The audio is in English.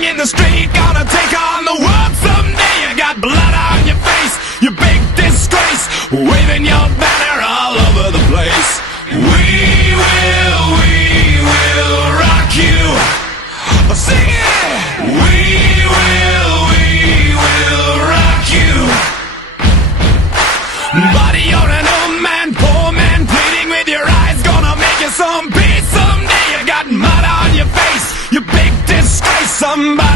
running in the street, gonna take on the world someday. You got blood on your face, you big disgrace, waving your banner all over the place. We will rock you. Sing it! We will rock you. Buddy, you're an old man, poor man, pleading with your eyes, gonna make you some peace someday. You got mud on your face, you big disgrace, somebody